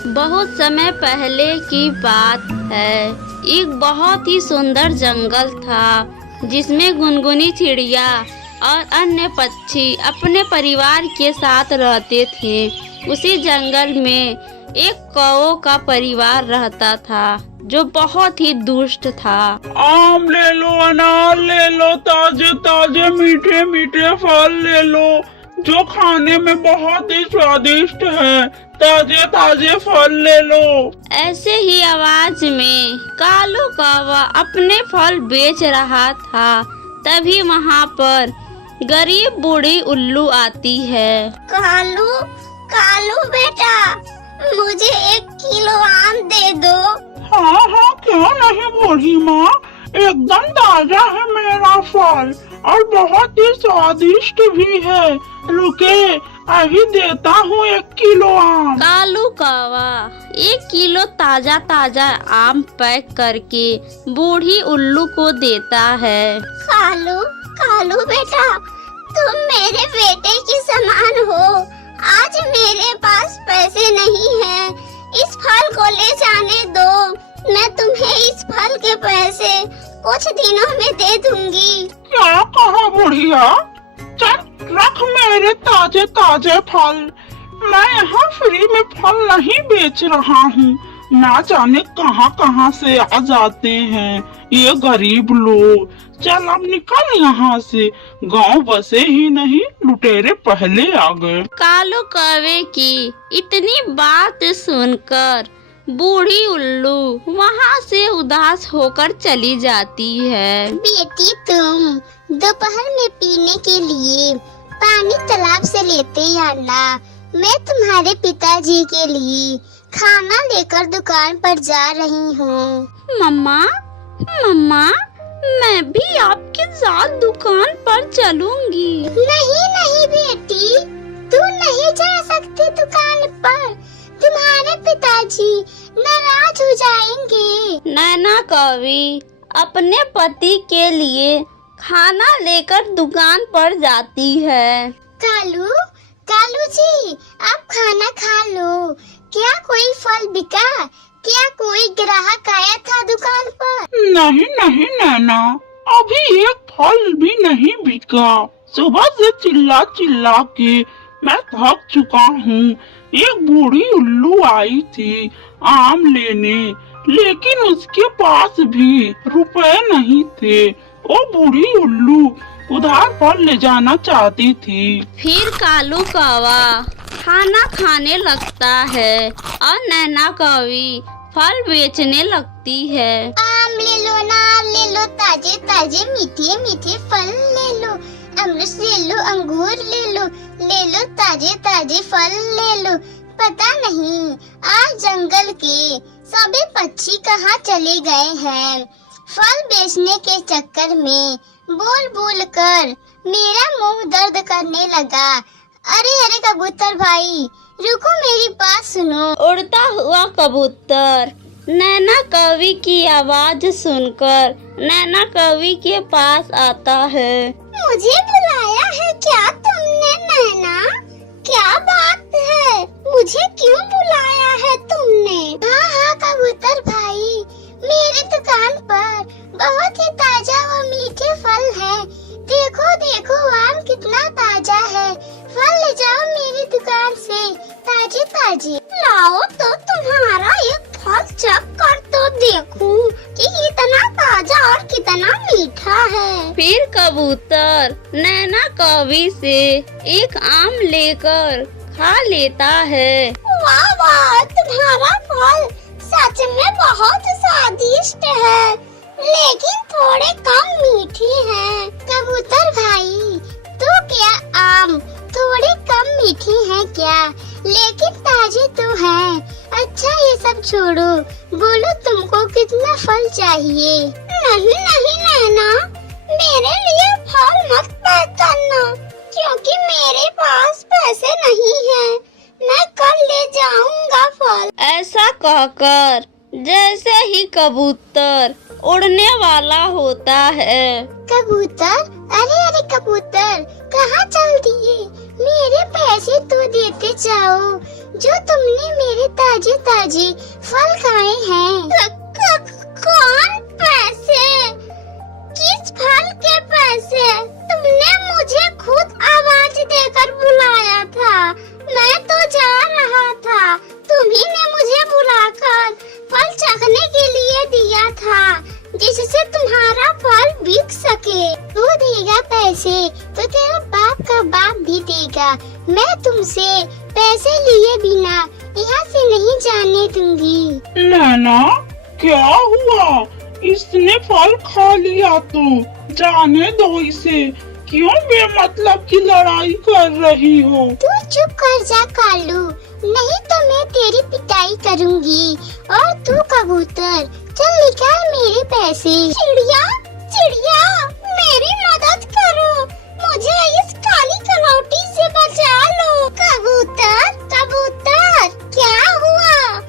बहुत समय पहले की बात है। एक बहुत ही सुंदर जंगल था जिसमें गुनगुनी चिड़िया और अन्य पक्षी अपने परिवार के साथ रहते थे। उसी जंगल में एक कौओं का परिवार रहता था जो बहुत ही दुष्ट था। आम ले लो, अनार ले लो, ताजे ताजे मीठे मीठे फल ले लो जो खाने में बहुत ही स्वादिष्ट है। ताजे ताजे फल ले लो। ऐसे ही आवाज में कालू कौवा अपने फल बेच रहा था। तभी वहाँ पर गरीब बूढ़ी उल्लू आती है। कालू कालू बेटा, मुझे 1 किलो आम दे दो। हाँ हाँ, क्यों नहीं बूढ़ी माँ, एकदम ताजा है मेरा फल और बहुत ही स्वादिष्ट भी है। रुके, अभी देता हूँ 1 किलो आम। कालू कौवा 1 किलो ताजा ताजा आम पैक करके बूढ़ी उल्लू को देता है। कालू कालू बेटा, तुम मेरे बेटे के समान हो। आज मेरे पास पैसे नहीं हैं, इस फल को ले जाने दो। मैं तुम्हें इस फल के पैसे कुछ दिनों में दे दूंगी। क्या कहा बुढ़िया? चल रख मेरे ताजे ताजे फल। मैं यहाँ फ्री में फल नहीं बेच रहा हूँ। ना जाने कहाँ कहाँ से आ जाते हैं ये गरीब लोग। चल अब निकल यहाँ से, गांव बसे ही नहीं लुटेरे पहले आ गए। कालू कौवे की इतनी बात सुनकर बूढ़ी उल्लू वहाँ से उदास होकर चली जाती है। बेटी, तुम दोपहर में पीने के लिए पानी तालाब से लेते आना। मैं तुम्हारे पिताजी के लिए खाना लेकर दुकान पर जा रही हूँ। मम्मा मम्मा, मैं भी आपके साथ दुकान पर चलूंगी। नहीं नहीं बेटी, तू नहीं जा सकती दुकान पर। तुम्हारे पिताजी नाराज हो जाएंगे। नैना कौवी अपने पति के लिए खाना लेकर दुकान पर जाती है। कालू कालू जी, आप खाना खा लो। क्या कोई फल बिका? क्या कोई ग्राहक आया था दुकान पर? नहीं नहीं नैना, अभी एक फल भी नहीं बिका। सुबह से चिल्ला चिल्ला के मैं थक चुका हूँ। एक बूढ़ी उल्लू आई थी आम लेने, लेकिन उसके पास भी रुपए नहीं थे। वो बूढ़ी उल्लू उधार फल ले जाना चाहती थी। फिर कालू कौवा खाना खाने लगता है और नैना कौवी फल बेचने लगती है। आम ले लो, अनार ले लो, ताजे ताजे मीठे मीठे फल ले लो। अमरूद ले लो, अंगूर ले लो ताजे ताजे फल ले लो। पता नहीं आज जंगल के सभी पक्षी कहाँ चले गए हैं। फल बेचने के चक्कर में बोल बोल कर मेरा मुंह दर्द करने लगा। अरे अरे कबूतर भाई, रुको, मेरी बात सुनो। उड़ता हुआ कबूतर नैना कौवी की आवाज सुनकर नैना कौवी के पास आता है। मुझे बुलाया है क्या तुमने नैना? क्या बात है, मुझे क्यों बुलाया है तुमने? हाँ हाँ कबूतर भाई, मेरे दुकान पर बहुत ही ताजा व मीठे फल हैं। देखो देखो, आम कितना ताजा है। फल ले जाओ मेरी दुकान से, ताजे ताजे। लाओ तो तुम्हारा एक फल चख कर तो देखूं कि कितना ताजा और कितना मीठा है। फिर कबूतर नैना कौवी से एक आम लेकर खा लेता है। वाह वाह, तुम्हारा फल सच में बहुत स्वादिष्ट है, लेकिन थोड़े कम मीठे हैं। कबूतर भाई, तो क्या आम थोड़े कम मीठे हैं क्या? लेकिन ताजे तो हैं। अच्छा ये सब छोड़ो, बोलो तुमको कितना फल चाहिए? नहीं नहीं नैना, मेरे लिए फल मत पैक करना, क्योंकि मेरे पास पैसे नहीं हैं। मैं कल ले जाऊंगा फल। ऐसा कहकर जैसे ही कबूतर उड़ने वाला होता है। कबूतर, अरे अरे कबूतर, कहाँ चल दिए? मेरे पैसे तो देते जाओ जो तुमने मेरे ताजे ताजे फल खाए हैं। कौन पैसे? किस फल के पैसे? तुमने मुझे खुद आवाज देकर बुलाया था। मैं तो जा रहा था, तुम्ही ने मुझे बुलाकर फल चखने के लिए दिया था जिससे तुम्हारा फल बिक सके। तू देगा पैसे तो तेरा बाप का बाप भी देगा। मैं तुमसे पैसे लिए बिना यहाँ से नहीं जाने दूंगी। नैना क्या हुआ? इसने फल खा लिया तो जाने दो इसे। क्यों बेमतलब की लड़ाई कर रही हो? तू चुप कर जा कालू, नहीं तो मैं तेरी पिटाई करूंगी। और तू कबूतर, चल निकाल मेरे पैसे। चिड़िया चिड़िया मेरी मदद करो, मुझे इस काली कलौटी से बचा लो। कबूतर कबूतर क्या हुआ?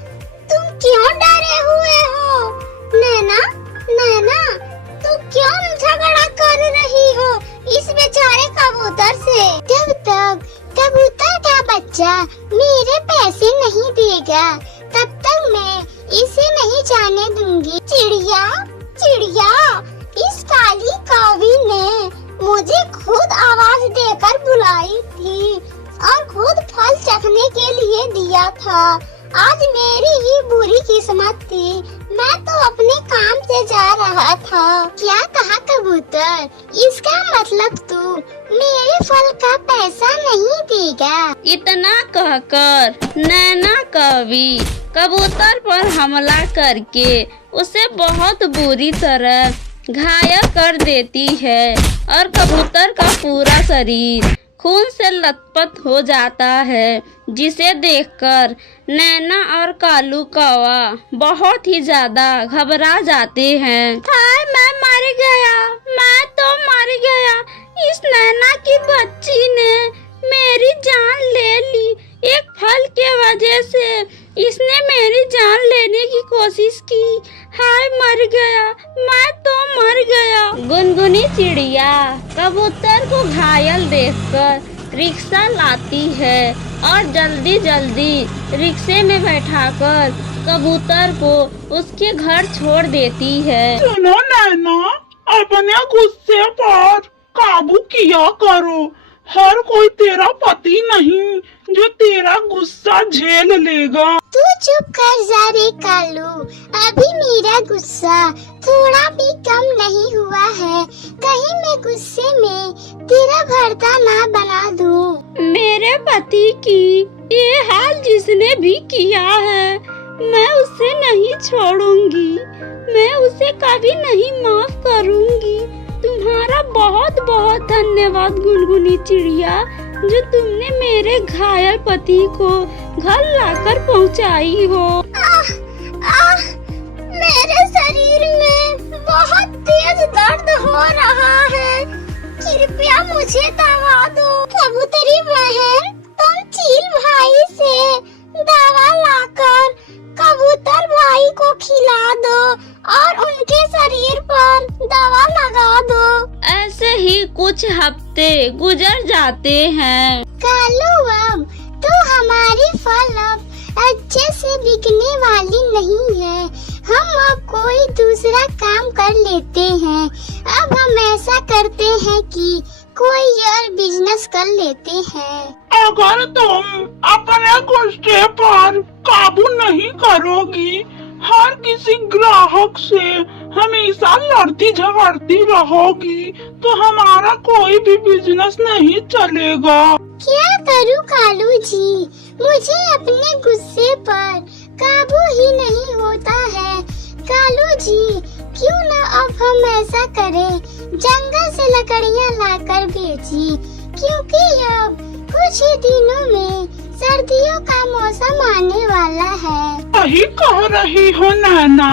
तुम क्यों डरे हुए हो? नैना नैना तू क्यों झगड़ा कर रही हो इस बेचारे कबूतर से? जब तक कबूतर का बच्चा मेरे पैसे नहीं देगा तब तक मैं इसे नहीं जाने दूंगी। चिड़िया चिड़िया इस काली कौवी ने मुझे खुद आवाज देकर बुलाई थी और खुद फल चखने के लिए दिया था। आज मेरी ही बुरी किस्मत थी, मैं तो अपने काम से जा रहा था। क्या कहा कबूतर? इसका मतलब तू मेरे फल का पैसा नहीं देगा? इतना कहकर नैना कवि कबूतर पर हमला करके उसे बहुत बुरी तरह घायल कर देती है और कबूतर का पूरा शरीर खून से लथपथ हो जाता है, जिसे देखकर नैना और कालू कौवा बहुत ही ज्यादा घबरा जाते हैं। हाय मैं मर गया, मैं तो मर गया। इस नैना की बच्ची ने मेरी जान ले ली। एक फल के वजह से इसने मेरी जान लेने की कोशिश की। हाय मर गया, मैं तो मर गया। गुनगुनी चिड़िया कबूतर को घायल देखकर रिक्शा लाती है और जल्दी जल्दी रिक्शे में बैठाकर कबूतर को उसके घर छोड़ देती है। सुनो नैना, अपने गुस्से पर काबू किया करो। हर कोई तेरा पति नहीं जो तेरा गुस्सा झेल लेगा। तू चुप कर जा रे कालू, अभी मेरा गुस्सा थोड़ा भी कम नहीं हुआ है। कहीं मैं गुस्से में तेरा भरता ना बना दूं। मेरे पति की ये हाल जिसने भी किया है, मैं उसे नहीं छोड़ूंगी। मैं उसे कभी नहीं माफ करूंगी। तुम्हारा बहुत बहुत धन्यवाद गुनगुनी चिड़िया, जो तुमने मेरे घायल पति को घर लाकर पहुंचाई हो। मेरे शरीर में बहुत तेज दर्द हो रहा है, कृपया मुझे दवा दो। कबूतरी बहन, तुम चील भाई से दवा लाकर कबूतर भाई को खिला दो और उनके शरीर पर दवा लगा दो। ऐसे ही कुछ हफ्ते गुजर जाते हैं। कालू, अब तो हमारी फल अब अच्छे से बिकने वाली नहीं है। हम अब कोई दूसरा काम कर लेते हैं। अब हम ऐसा करते हैं कि कोई और बिजनेस कर लेते हैं। अगर तुम अपने गुस्से पर काबू नहीं करोगी, हर किसी ग्राहक से हमेशा लड़ती झगड़ती रहोगी, तो हमारा कोई भी बिजनेस नहीं चलेगा। क्या करूं कालू जी, मुझे अपने गुस्से पर काबू ही नहीं होता है। कालू जी, क्यों न अब हम ऐसा करें, जंगल से लकड़ियां लाकर बेची, क्योंकि अब कुछ ही दिनों में सर्दियों का मौसम आने वाला है। सही कह रही हो नैना,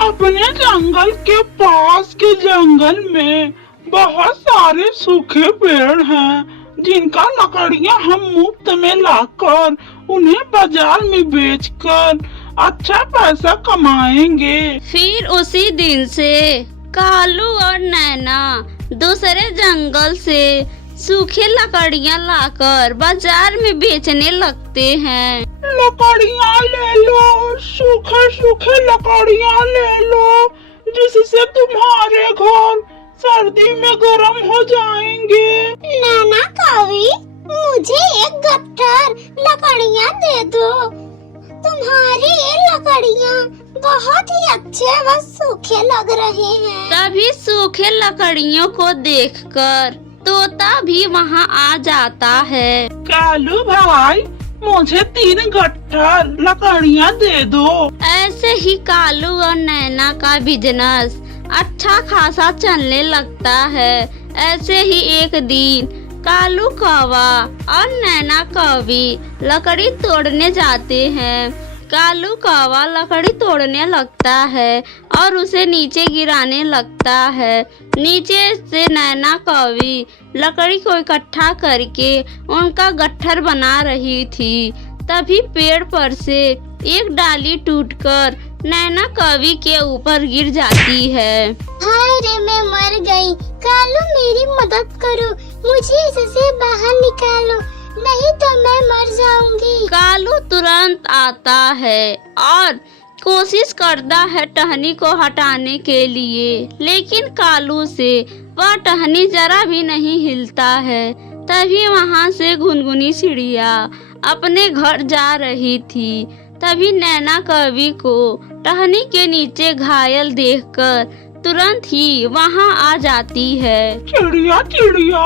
अपने जंगल के पास के जंगल में बहुत सारे सूखे पेड़ हैं, जिनका लकड़ियां हम मुफ्त में लाकर उन्हें बाजार में बेचकर अच्छा पैसा कमाएंगे। फिर उसी दिन से कालू और नैना दूसरे जंगल से सूखे लकड़ियाँ लाकर बाजार में बेचने लगते हैं। लकड़ियाँ ले लो, सूखे सूखे लकड़ियाँ ले लो, जिससे तुम्हारे घर सर्दी में गर्म हो जाएंगे। नैना कवि, मुझे एक गट्ठर लकड़ियाँ दे दो। तुम्हारी ये लकड़ियाँ बहुत ही अच्छे व सूखे लग रहे हैं। तभी सूखे लकड़ियों को देखकर तोता भी वहाँ आ जाता है। कालू भाई, मुझे 3 गट्ठर लकड़ियाँ दे दो। ऐसे ही कालू और नैना का बिजनेस अच्छा खासा चलने लगता है। ऐसे ही एक दिन कालू कौवा और नैना कौवी लकड़ी तोड़ने जाते हैं। कालू कौवा लकड़ी तोड़ने लगता है और उसे नीचे गिराने लगता है। नीचे से नैना कौवी लकड़ी को इकट्ठा करके उनका गट्ठर बना रही थी। तभी पेड़ पर से एक डाली टूटकर नैना कौवी के ऊपर गिर जाती है। हाय रे, मैं मर गई। कालू, मेरी मदद करो, मुझे इससे बाहर निकालो, नहीं तो मैं मर जाऊंगी। कालू तुरंत आता है और कोशिश करता है टहनी को हटाने के लिए, लेकिन कालू से वह टहनी जरा भी नहीं हिलता है। तभी वहाँ से गुनगुनी चिड़िया अपने घर जा रही थी। तभी नैना कवि को टहनी के नीचे घायल देखकर तुरंत ही वहाँ आ जाती है। चिड़िया चिड़िया,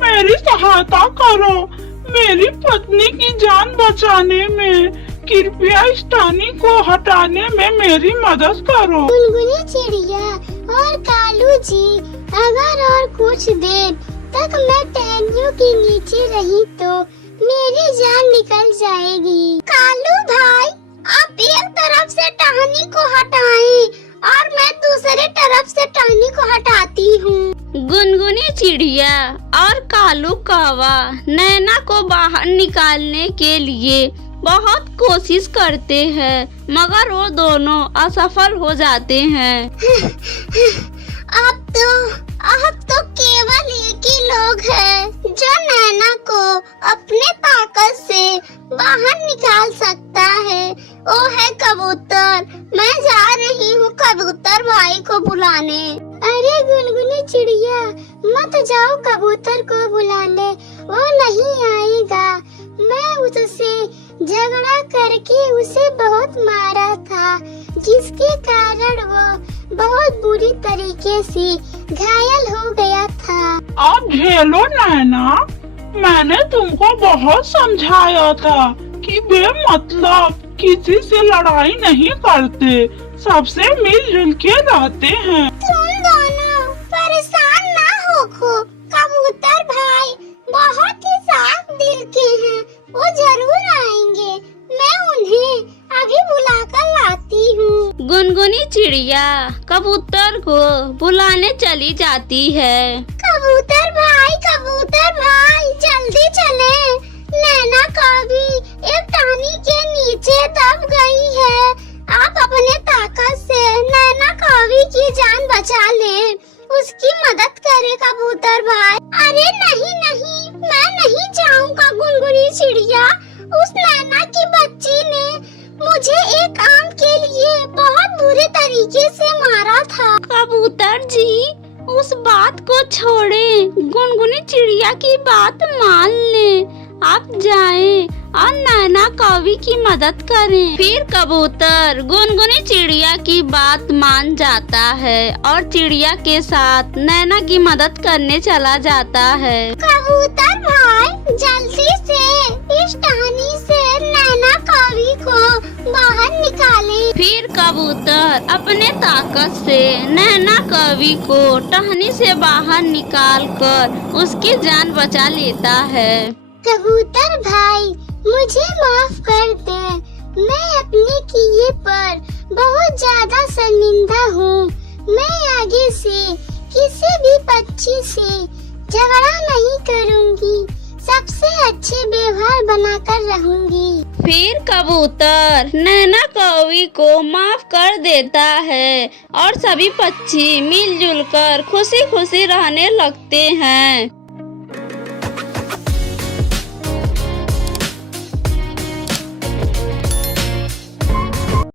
मेरी सहायता करो, मेरी पत्नी की जान बचाने में, कृपया इस टहनी को हटाने में मेरी मदद करो। गुनगुनी चिड़िया और कालू जी, अगर और कुछ देर तक मैं टहनियों के नीचे रही तो मेरी जान निकल जाएगी। कालू भाई, आप एक तरफ से टहनी को हटाएं और मैं दूसरे तरफ से टहनी को हटाती हूँ। गुनगुनी चिड़िया और कालू कौवा नैना को बाहर निकालने के लिए बहुत कोशिश करते हैं, मगर वो दोनों असफल हो जाते हैं। अब तो केवल एक ही लोग हैं जो नैना को अपने ताकत से बाहर निकाल सकता है, वो है कबूतर। मैं जा रही हूँ कबूतर भाई को बुलाने। अरे गुनगुनी चिड़िया, मत जाओ कबूतर को बुलाने, वो नहीं आएगा। मैं उससे झगड़ा करके उसे बहुत मारा था, जिसके कारण वो बहुत बुरी तरीके से घायल हो गया था। आप झेलो नैना, मैंने तुमको बहुत समझाया था कि बेमतलब किसी से लड़ाई नहीं करते, सबसे मिलजुल के रहते हैं। तुम दोनों परेशान ना हो, कबूतर भाई बहुत ही साफ दिल के हैं, वो जरूर आएंगे। मैं उन्हें अभी बुलाकर लाती हूँ। गुनगुनी चिड़िया कबूतर को बुलाने चली जाती है। कबूतर भाई जल्दी चले, नैना कवि एक टहनी के नीचे दब गई है। आप अपने ताकत से नैना कवि की जान बचा लें, उसकी मदद करें कबूतर भाई। अरे नहीं, मैं नहीं जाऊंगा गुनगुनी चिड़िया। उस नैना की बच्ची ने मुझे एक आम के लिए बहुत बुरे तरीके से मारा था। कबूतर जी, उस बात को छोड़ें, गुनगुनी चिड़िया की बात मान लें। आप जाएं और नैना कवि की मदद करें। फिर कबूतर गुनगुनी चिड़िया की बात मान जाता है और चिड़िया के साथ नैना की मदद करने चला जाता है। कबूतर भाई जल्दी से इस टहनी से नैना कवि को बाहर निकालें। फिर कबूतर अपने ताकत से नैना कवि को टहनी से बाहर निकालकर उसकी जान बचा लेता है। कबूतर भाई, मुझे माफ कर दे, मैं अपने किए पर बहुत ज्यादा शर्मिंदा हूँ। मैं आगे से किसी भी पक्षी से झगड़ा नहीं करूँगी, सबसे अच्छे व्यवहार बनाकर रहूँगी। फिर कबूतर नैना कौवी को माफ कर देता है और सभी पक्षी मिलजुल कर खुशी खुशी रहने लगते हैं।